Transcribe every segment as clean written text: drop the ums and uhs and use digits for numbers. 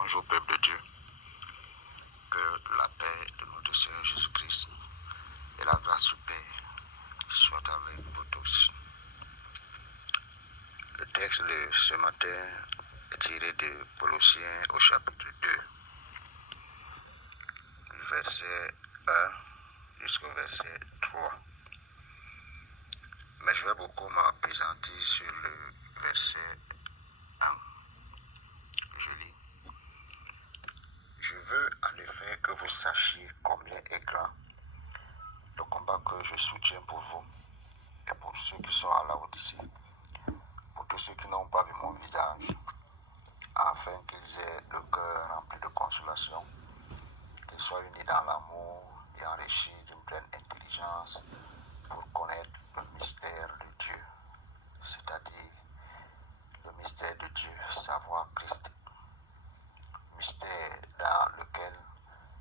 Bonjour peuple de Dieu, que la paix de notre Seigneur Jésus-Christ et la grâce du Père soient avec vous tous. Le texte de ce matin est tiré de Colossiens au chapitre 2, du verset 1 jusqu'au verset 3. Mais je vais beaucoup m'appesantir sur le verset 1. Je lis. Je veux en effet que vous sachiez combien est grand le combat que je soutiens pour vous et pour ceux qui sont à Laodicée, pour tous ceux qui n'ont pas vu mon visage, afin qu'ils aient le cœur rempli de consolation, qu'ils soient unis dans l'amour et enrichis d'une pleine intelligence pour connaître le mystère de Dieu, c'est-à-dire le mystère de Dieu, savoir Christ, mystère dans lequel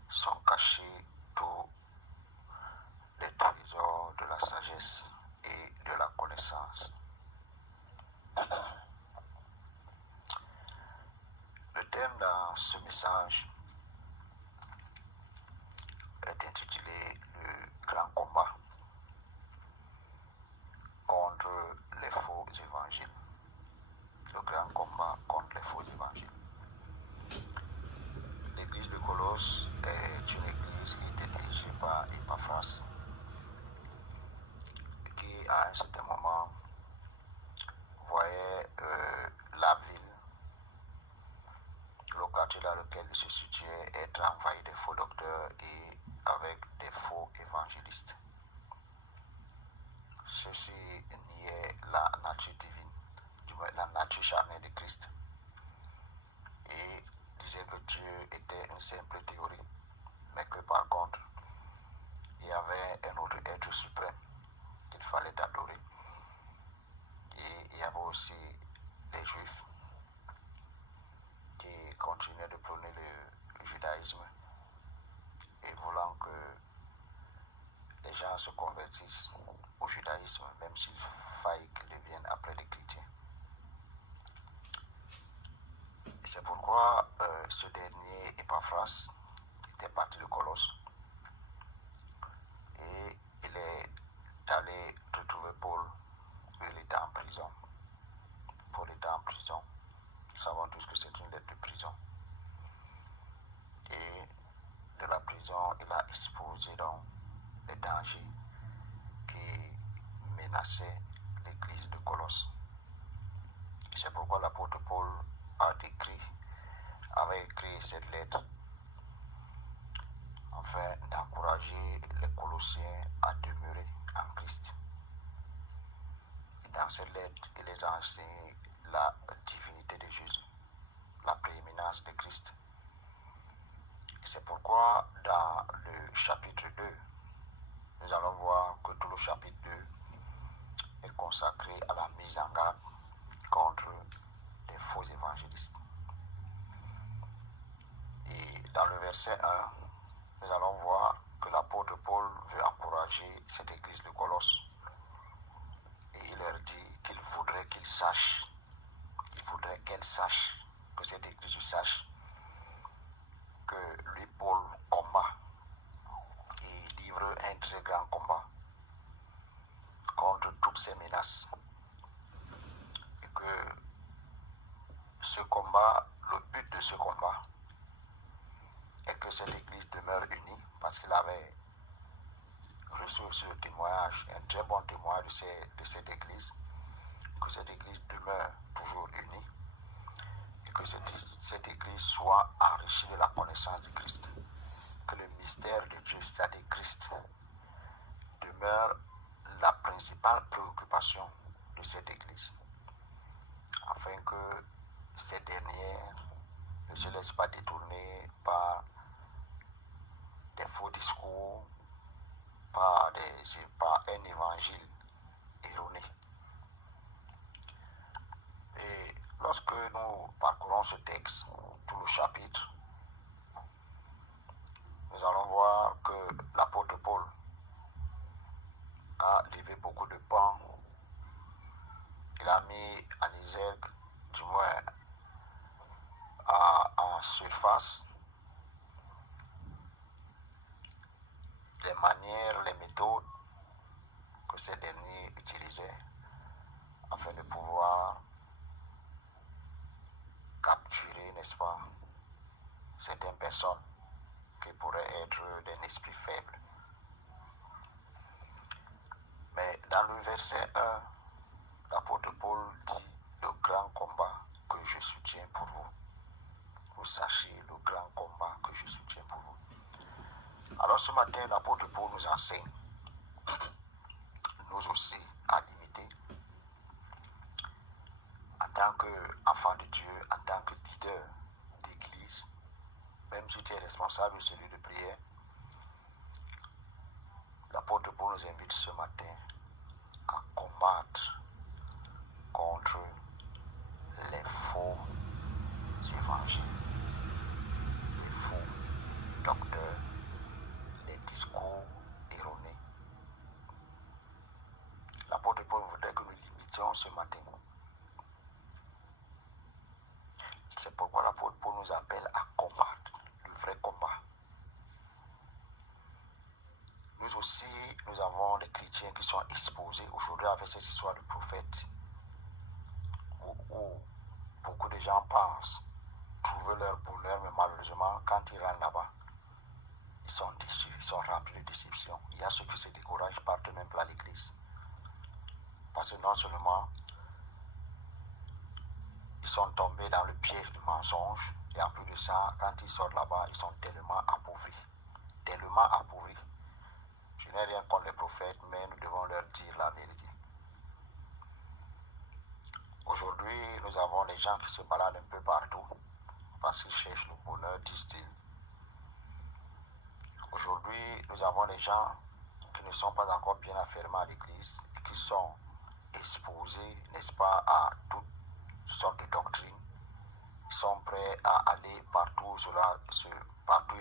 sont cachés tous les trésors de la sagesse et de la connaissance. Le thème dans ce message est intitulé Le grand combat contre les faux évangiles. Le grand combat contre les faux évangiles. L'église de Colosse est une église qui était dirigée par Epaphras, qui à un certain moment voyait la ville, le quartier dans lequel il se situait, être envahi de faux docteurs et avec des faux évangélistes. Ceci niait la nature divine, du moins la nature charnelle de Christ, et disait que Dieu était une simple théorie, mais que par contre, il y avait un autre être suprême qu'il fallait adorer. Et il y avait aussi les Juifs qui continuaient de prôner le judaïsme et voulant que les gens se convertissent au judaïsme, même s'il faille qu'ils deviennent après les chrétiens. Et c'est pourquoi ce dernier, Epaphras, était parti de Colosse et il est allé retrouver Paul où il était en prison. Paul était en prison. Nous savons tous que c'est une lettre de prison. Et de la prison, il a exposé donc les dangers qui menaçaient l'église de Colosse. Et c'est pourquoi l'apôtre Paul avait écrit cette lettre afin d'encourager les Colossiens à demeurer en Christ. Et dans cette lettre, il les a enseigné la divinité de Jésus, la prééminence de Christ. Et c'est pourquoi dans le chapitre 2, nous allons voir que tout le chapitre 2 est consacré à la mise en garde contre les faux évangélistes. Et dans le verset 1, nous allons voir que l'apôtre Paul veut encourager cette église de Colosse. Et il leur dit qu'il faudrait qu'elle sache, que cette église sache que lui, Paul, combat et livre un très grand combat contre toutes ces menaces. Et que ce combat, le but de ce combat, est que cette église demeure unie, parce qu'il avait reçu aussi le témoignage, un très bon témoignage de cette église, que cette église demeure toujours unie, et que cette église soit enrichie de la connaissance de Christ, que le mystère de Dieu, c'est-à-dire Christ, demeure la principale préoccupation de cette église, afin que ces dernières ne se laissent pas détourner par des faux discours, par un évangile erroné. Et lorsque nous parcourons ce texte, tout le chapitre, nous allons voir que l'apôtre Paul a levé beaucoup de pans. Il a mis en exergue, du moins en face, les manières, les méthodes que ces derniers utilisaient afin de pouvoir capturer, n'est-ce pas, certaines personnes qui pourraient être d'un esprit faible. Mais dans le verset 1, l'apôtre Paul dit le grand combat que je soutiens pour vous. Vous sachiez le grand combat que je soutiens pour vous. Alors ce matin, l'apôtre Paul nous enseigne, nous aussi, à limiter, en tant qu'enfant de Dieu, en tant que leader d'église, même si tu es responsable de celui de prière, l'apôtre Paul nous invite ce matin à combattre contre les faux évangiles, les faux docteurs, les discours erronés. L'apôtre Paul voudrait que nous limitions ce matin. C'est pourquoi l'apôtre Paul nous appelle à combattre le vrai combat. Nous aussi, nous avons des chrétiens qui sont exposés aujourd'hui avec ces histoires de prophètes où beaucoup de gens pensent trouver leur bonheur, mais malheureusement, quand ils rentrent là-bas, ils sont déçus, ils sont remplis de déception. Il y a ceux qui se découragent, partent même pas à l'église. Parce que non seulement ils sont tombés dans le piège du mensonge, et en plus de ça, quand ils sortent là-bas, ils sont tellement appauvris. Tellement appauvris. Je n'ai rien contre les prophètes, mais nous devons leur dire la vérité. Aujourd'hui, nous avons des gens qui se baladent un peu partout parce qu'ils cherchent le bonheur, disent-ils. Aujourd'hui, nous avons des gens qui ne sont pas encore bien affermés à l'église et qui sont exposés, n'est-ce pas, à toutes sortes de doctrines. Ils sont prêts à aller partout où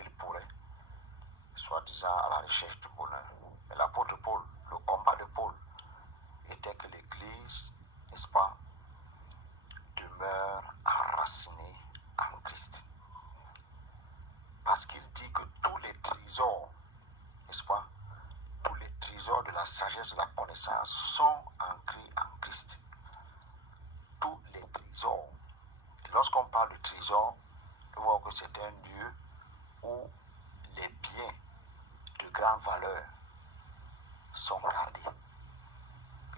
ils pourraient, soi-disant à la recherche du bonheur. Mais l'apôtre Paul, le combat de Paul, était que l'Église, n'est-ce pas, demeure enracinée en Christ. Parce qu'il dit que tous les trésors, n'est-ce pas, tous les trésors de la sagesse, de la connaissance sont ancrés en Christ. Tous les trésors. Et lorsqu'on parle de trésor, nous voyons que c'est un lieu où les biens de grande valeur sont gardés.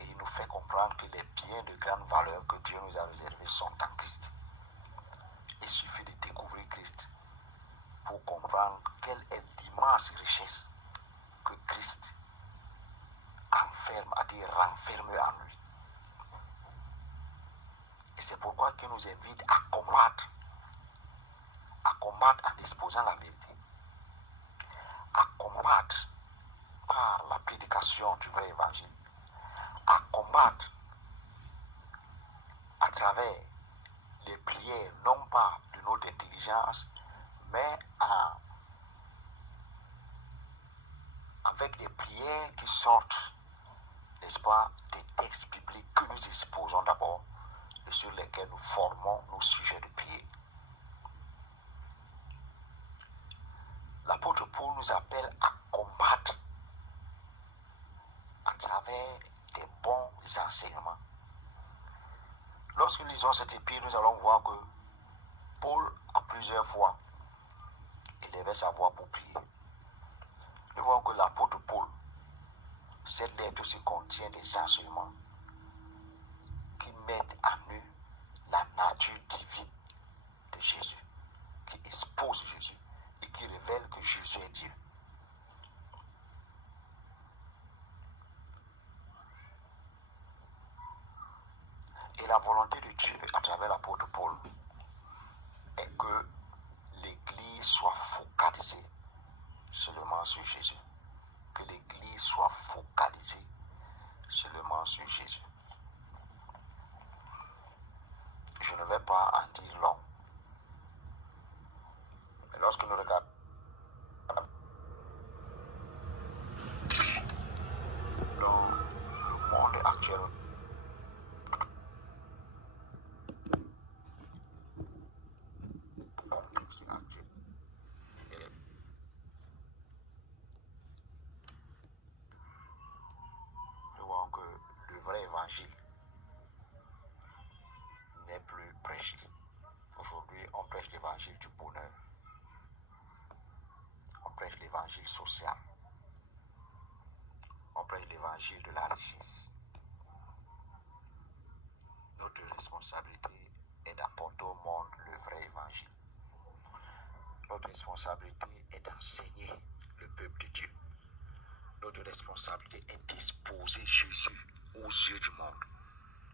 Et il nous fait comprendre que les biens de grande valeur que Dieu nous a réservés sont en Christ. Il suffit de découvrir Christ pour comprendre quelle est l'immense richesse que Christ renferme en lui. Et c'est pourquoi il nous invite à combattre en exposant la vérité, à combattre par la prédication du vrai évangile, à combattre à travers les prières, non pas de notre intelligence, mais avec les prières qui sortent, n'est-ce pas, des textes bibliques que nous exposons d'abord et sur lesquels nous formons nos sujets de prière. L'apôtre Paul nous appelle à combattre à travers des bons enseignements. Lorsque nous lisons cette épître, nous allons voir que Paul, à plusieurs fois, élevait sa voix pour prier. Nous voyons que l'apôtre Paul, cette lettre aussi contient des enseignements qui mettent en nu la nature divine de Jésus, qui expose Jésus et qui révèle que Jésus est Dieu. Et la volonté de Dieu à travers l'apôtre Paul est que l'Église soit focalisée seulement sur Jésus. Que l'Église soit focalisée seulement sur Jésus. Je ne vais pas en dire long. Mais lorsque nous regardons le monde actuel, actuel l'évangile social. On prêche l'évangile de la richesse. Notre responsabilité est d'apporter au monde le vrai évangile. Notre responsabilité est d'enseigner le peuple de Dieu. Notre responsabilité est d'exposer Jésus aux yeux du monde,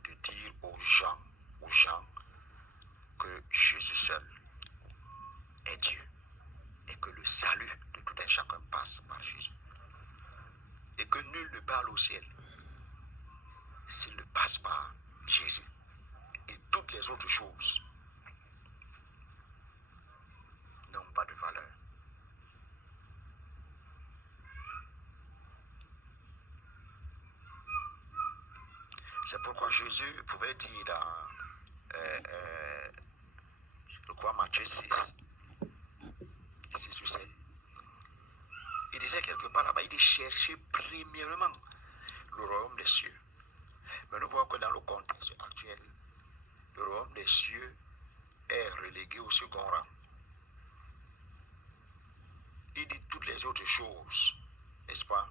de dire aux gens que Jésus seul est Dieu et que le salut de tout un chacun passe par Jésus. Et que nul ne parle au ciel s'il ne passe par Jésus. Et toutes les autres choses n'ont pas de valeur. C'est pourquoi Jésus pouvait dire dans je crois Matthieu 6, 6 ou 7, il disait quelque part là-bas, il dit chercher premièrement le royaume des cieux. Mais nous voyons que dans le contexte actuel, le royaume des cieux est relégué au second rang. Il dit toutes les autres choses, n'est-ce pas?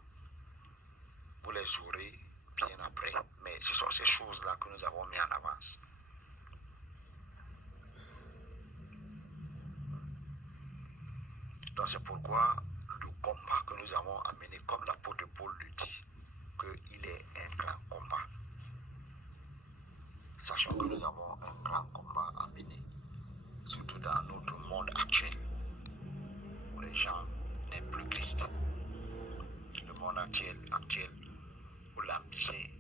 Vous les aurez bien après. Mais ce sont ces choses-là que nous avons mis en avance. Donc c'est pourquoi le combat que nous avons amené, comme l'apôtre Paul le dit, qu'il est un grand combat. Sachant que nous avons un grand combat à mener, surtout dans notre monde actuel, où les gens n'aiment plus Christ. Le monde actuel où la misère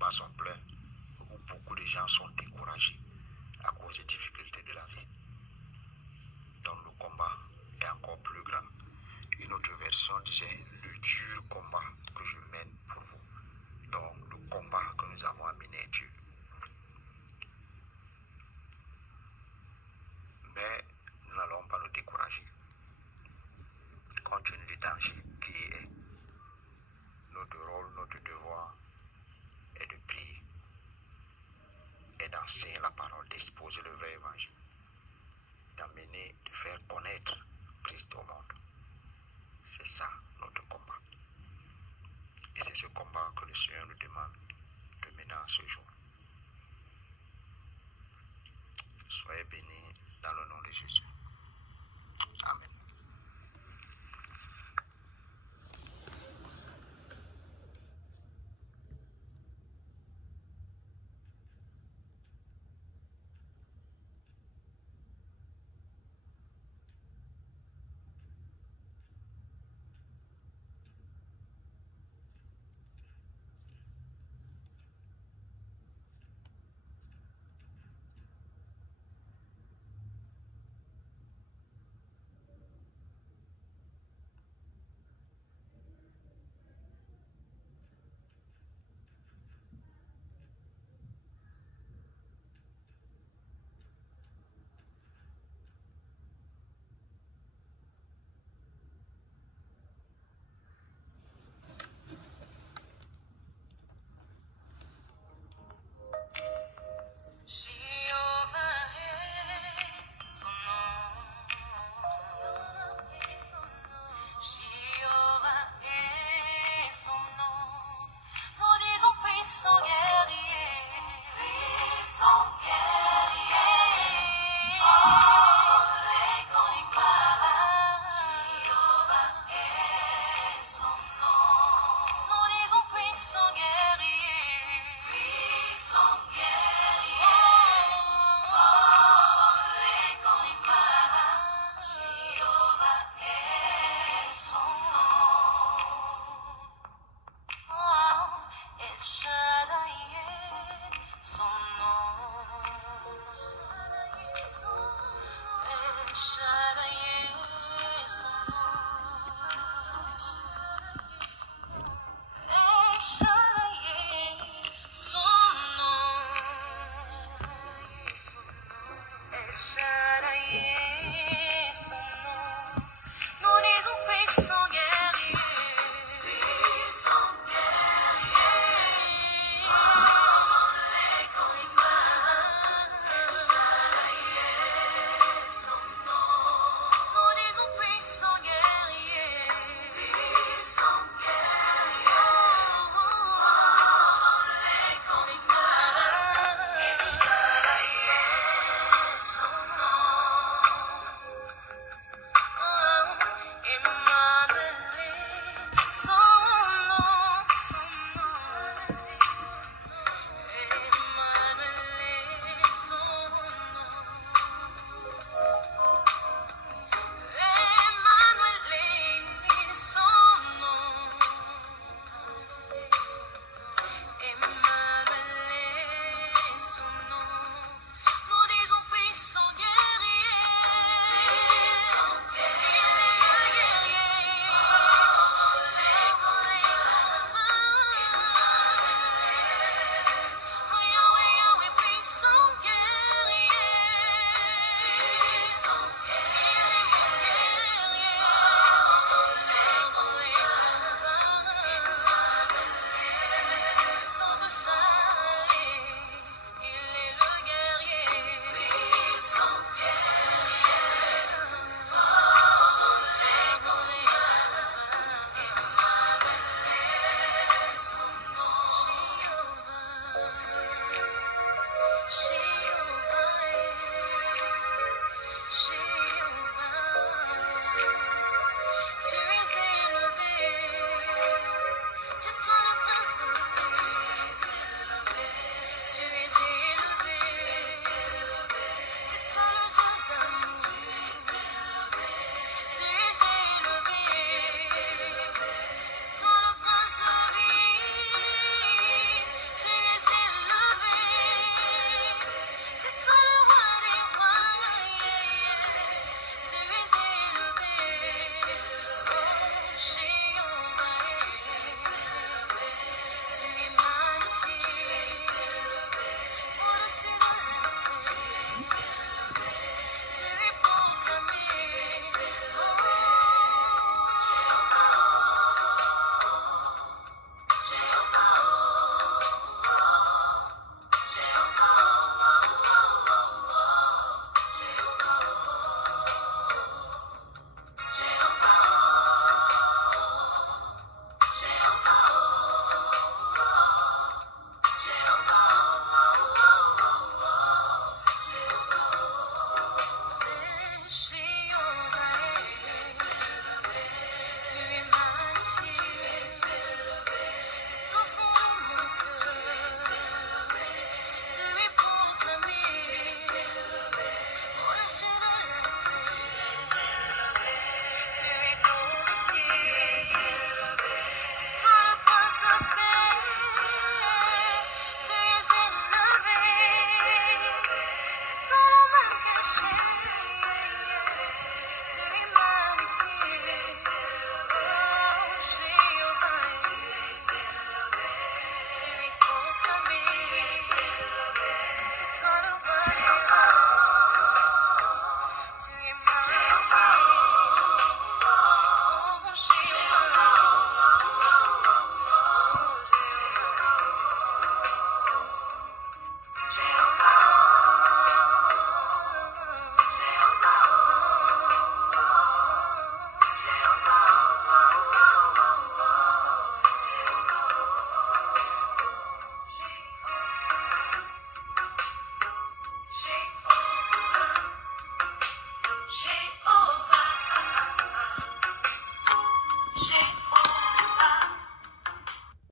bat son plein, où beaucoup de gens sont découragés à cause des difficultés de la vie. Donc le combat est encore plus grand. Une autre version disait le dur combat que je mène pour vous. Donc le combat que nous avons à mener est dur. Mais nous n'allons pas nous décourager compte tenu du danger qui est. Notre rôle, notre devoir est de prier et d'enseigner la parole, d'exposer le vrai évangile, d'amener, de faire connaître Christ au monde. C'est ça notre combat. Et c'est ce combat que le Seigneur nous demande de mener en ce jour. Soyez bénis dans le nom de Jésus.